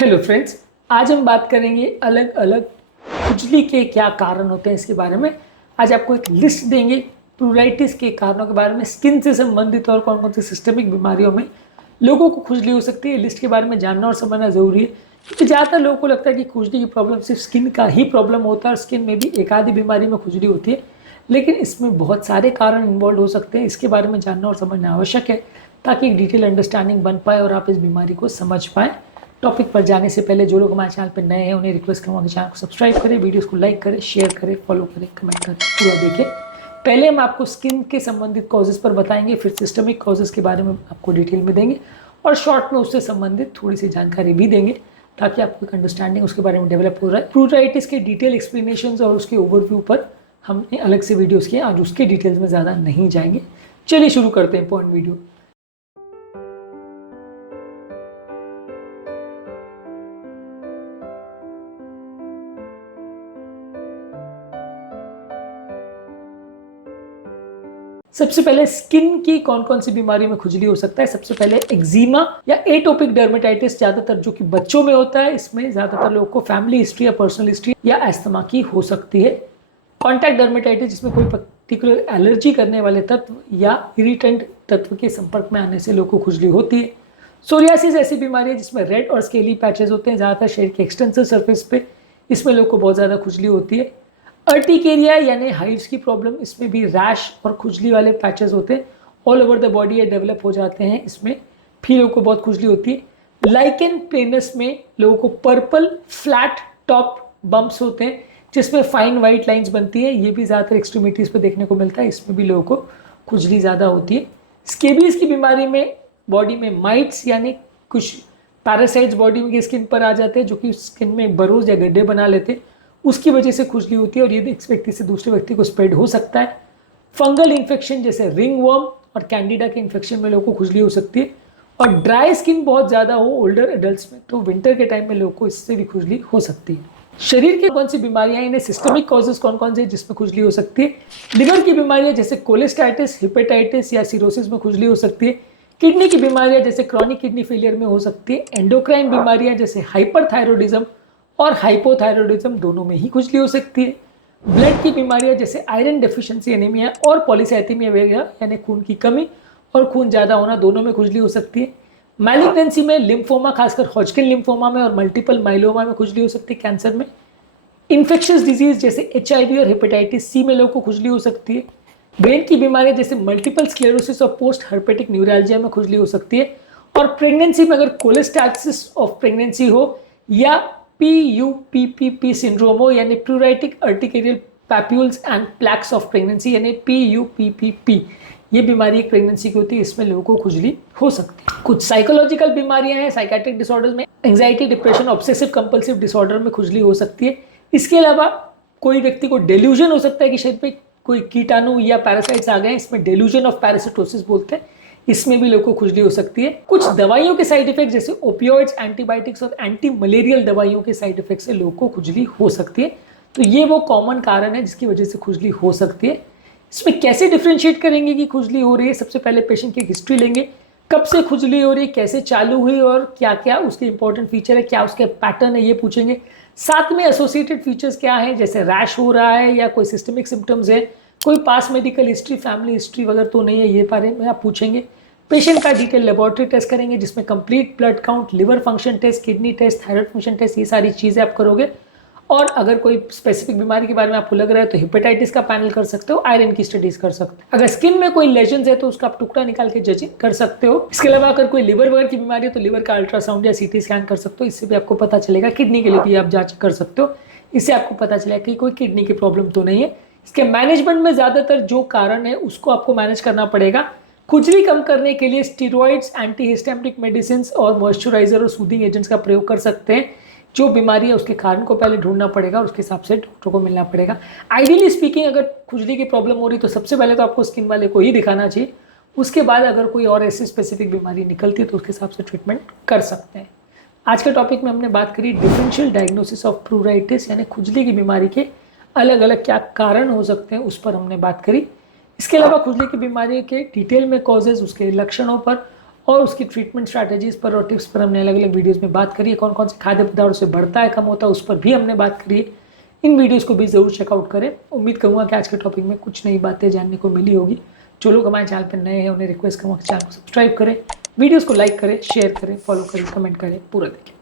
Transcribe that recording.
Hello friends, आज हम बात करेंगे अलग अलग खुजली के क्या कारण होते हैं इसके बारे में। आज आपको एक लिस्ट देंगे प्लूराइटिस के कारणों के बारे में, स्किन से संबंधित और कौन कौन सी सिस्टमिक बीमारियों में लोगों को खुजली हो सकती है। लिस्ट के बारे में जानना और समझना जरूरी है, क्योंकि ज़्यादातर लोगों को लगता है कि खुजली की प्रॉब्लम सिर्फ स्किन का ही प्रॉब्लम होता है और स्किन में भी एक आधी बीमारी में खुजली होती है, लेकिन इसमें बहुत सारे कारण इन्वॉल्व हो सकते हैं। इसके बारे में जानना और समझना आवश्यक है ताकि एक डिटेल अंडरस्टैंडिंग बन पाए और आप इस बीमारी को समझ पाएँ। टॉपिक पर जाने से पहले जो लोग हमारे चैनल पर नए हैं उन्हें रिक्वेस्ट करूँगा कि चैनल को सब्सक्राइब करें, वीडियोस को लाइक करें, शेयर करें, फॉलो करें, कमेंट करें, पूरा देखें। पहले हम आपको स्किन के संबंधित कॉजेज़ पर बताएंगे, फिर सिस्टमिक कॉजेज़ के बारे में आपको डिटेल में देंगे और शॉर्ट में उससे संबंधित थोड़ी सी जानकारी भी देंगे ताकि आपको एक अंडरस्टैंडिंग उसके बारे में डेवलप हो रहा है। प्लूराइटिस के डिटेल एक्सप्लेनेशन और उसके ओवरव्यू पर हमने अलग से वीडियोज़ किए, आज उसके डिटेल्स में ज़्यादा नहीं जाएंगे। चलिए शुरू करते हैं पॉइंट वीडियो। सबसे पहले स्किन की कौन कौन सी बीमारी में खुजली हो सकता है। सबसे पहले एक्जिमा या एटोपिक डर्मेटाइटिस, ज्यादातर जो कि बच्चों में होता है। इसमें ज्यादातर लोगों को फैमिली हिस्ट्री या पर्सनल हिस्ट्री या अस्थमा की हो सकती है। कॉन्टैक्ट डर्मेटाइटिस, जिसमें कोई पर्टिकुलर एलर्जी करने वाले तत्व या इरिटेंट तत्व के संपर्क में आने से लोगों को खुजली होती है। सोरियासिस ऐसी बीमारी है जिसमें रेड और स्केली पैचेस होते हैं, ज्यादातर शरीर के एक्सटेंसिव सरफेस पे। इसमें लोगों को बहुत ज़्यादा खुजली होती है। अर्टिकेरिया यानी हाइव्स की प्रॉब्लम, इसमें भी रैश और खुजली वाले पैचेस होते हैं, ऑल ओवर द बॉडी ये डेवलप हो जाते हैं। इसमें भी लोगों को बहुत खुजली होती है। लाइकेन प्लेनस में लोगों को पर्पल फ्लैट टॉप बम्प्स होते हैं जिसमें फाइन वाइट लाइंस बनती है, ये भी ज़्यादातर एक्सट्रीमिटीज पे देखने को मिलता है। इसमें भी लोगों को खुजली ज़्यादा होती है। स्केबीज की बीमारी में बॉडी में माइट्स यानी कुछ पैरासाइट्स बॉडी में स्किन पर आ जाते हैं जो कि स्किन में बरोज या गड्ढे बना लेते हैं, उसकी वजह से खुजली होती है और ये एक व्यक्ति से दूसरे व्यक्ति को स्प्रेड हो सकता है। फंगल इन्फेक्शन जैसे रिंग वर्म और कैंडिडा के इन्फेक्शन में लोगों को खुजली हो सकती है। और ड्राई स्किन बहुत ज़्यादा हो ओल्डर एडल्ट्स में तो विंटर के टाइम में लोगों को इससे भी खुजली हो सकती है। शरीर की कौन सी बीमारियां, इन्हें सिस्टमिक कॉजेज कौन कौन से जिसमें खुजली हो सकती है। लिवर की बीमारियां जैसे कोलेस्टाइटिस, हिपेटाइटिस या सिरोसिस में खुजली हो सकती है। किडनी की बीमारियां जैसे क्रॉनिक किडनी फेलियर में हो सकती है। एंडोक्राइन बीमारियां जैसे हाइपरथायरॉयडिज्म और हाइपोथायरॉयडिज्म दोनों में ही खुजली हो सकती है। ब्लड की बीमारियां जैसे आयरन डेफिशिएंसी एनीमिया और पॉलीसाइथेमिया वगैरह यानी खून की कमी और खून ज़्यादा होना, दोनों में खुजली हो सकती है। मैलिग्नेंसी में लिम्फोमा, खासकर हॉजकिन लिम्फोमा में और मल्टीपल माइलोमा में खुजली हो सकती है। कैंसर में, इन्फेक्शियस डिजीज जैसे HIV और हेपेटाइटिस C में लोगों को खुजली हो सकती है। ब्रेन की बीमारियां जैसे मल्टीपल स्क्लेरोसिस और पोस्ट हर्पेटिक न्यूरैल्जिया में खुजली हो सकती है। और प्रेगनेंसी में अगर कोलेस्टैसिस ऑफ प्रेगनेंसी हो या PUPPP सिंड्रोम हो यानी pruritic urticarial papules and plaques of pregnancy यानी PUPPP, ये बीमारी एक प्रेगनेंसी की होती है, इसमें लोगों को खुजली हो सकती है। कुछ साइकोलॉजिकल बीमारियां हैं, साइकेट्रिक डिसऑर्डर्स में anxiety, depression, obsessive compulsive disorder में खुजली हो सकती है। इसके अलावा कोई व्यक्ति को डेल्यूजन हो सकता है कि शरीर पे कोई कीटाणु या पैरासाइट्स आ गए, इसमें डेल्यूजन ऑफ पैरासिटोसिस बोलते हैं, इसमें भी लोगों को खुजली हो सकती है। कुछ दवाइयों के साइड इफेक्ट जैसे ओपियोइड्स, एंटीबायोटिक्स और एंटी मलेरियल दवाइयों के साइड इफेक्ट से लोगों को खुजली हो सकती है। तो ये वो कॉमन कारण है जिसकी वजह से खुजली हो सकती है। इसमें कैसे डिफ्रेंशिएट करेंगे कि खुजली हो रही है। सबसे पहले पेशेंट की हिस्ट्री लेंगे, कब से खुजली हो रही है, कैसे चालू हुई और क्या क्या उसके इंपॉर्टेंट फीचर है, क्या उसके पैटर्न है, ये पूछेंगे। साथ में एसोसिएटेड फीचर्स क्या है, जैसे रैश हो रहा है या कोई सिस्टमिक सिम्टम्स है, कोई पास मेडिकल हिस्ट्री, फैमिली हिस्ट्री वगैरह तो नहीं है, ये बारे में आप पूछेंगे। पेशेंट का डिटेल लेबोरेटरी टेस्ट करेंगे जिसमें complete blood count, liver function test, kidney test, thyroid function test, ये सारी चीज़ें आप करोगे। और अगर कोई स्पेसिफिक बीमारी के बारे में आपको लग रहा है तो हेपेटाइटिस का पैनल कर सकते हो, आयरन की स्टडीज कर सकते हो। अगर स्किन में कोई लेजन्स है तो उसका आप टुकड़ा निकाल के जजिंग कर सकते हो। इसके अलावा अगर कोई लिवर वगैरह की बीमारी है तो लिवर का अल्ट्रासाउंड या CT स्कैन कर सकते हो, इससे भी आपको पता चलेगा। किडनी के लिए भी आप जांच कर सकते हो, इससे आपको पता चलेगा कि कोई किडनी की प्रॉब्लम तो नहीं है। इसके मैनेजमेंट में ज़्यादातर जो कारण है उसको आपको मैनेज करना पड़ेगा। खुजली कम करने के लिए स्टीरॉइड्स, एंटीहिस्टामिनिक मेडिसिन और मॉइस्चराइजर और सूदिंग एजेंट्स का प्रयोग कर सकते हैं। जो बीमारी है उसके कारण को पहले ढूंढना पड़ेगा और उसके हिसाब से डॉक्टर को मिलना पड़ेगा। आइडियली स्पीकिंग अगर खुजली की प्रॉब्लम हो रही तो सबसे पहले तो आपको स्किन वाले को ही दिखाना चाहिए, उसके बाद अगर कोई और ऐसी स्पेसिफिक बीमारी निकलती है तो उसके हिसाब से ट्रीटमेंट कर सकते हैं। आज के टॉपिक में हमने बात करी डिफरेंशियल डायग्नोसिस ऑफ प्लूराइटिस यानी खुजली की बीमारी के अलग अलग क्या कारण हो सकते हैं, उस पर हमने बात करी। इसके अलावा खुजली की बीमारी के डिटेल में कॉजेज, उसके लक्षणों पर और उसकी ट्रीटमेंट स्ट्रैटेजीज पर और टिप्स पर हमने अलग अलग वीडियोस में बात करी है। कौन कौन से खाद्य पदार्थों से बढ़ता है, कम होता है, उस पर भी हमने बात करी है। इन वीडियोस को भी ज़रूर चेकआउट करें। उम्मीद करूँगा कि आज के टॉपिक में कुछ नई बातें जानने को मिली होगी। जो लोग हमारे चैनल पर नए हैं उन्हें रिक्वेस्ट करूँगा कि चैनल को सब्सक्राइब करें, वीडियोज़ को लाइक करें, शेयर करें, फॉलो करें, कमेंट करें, पूरा देखें।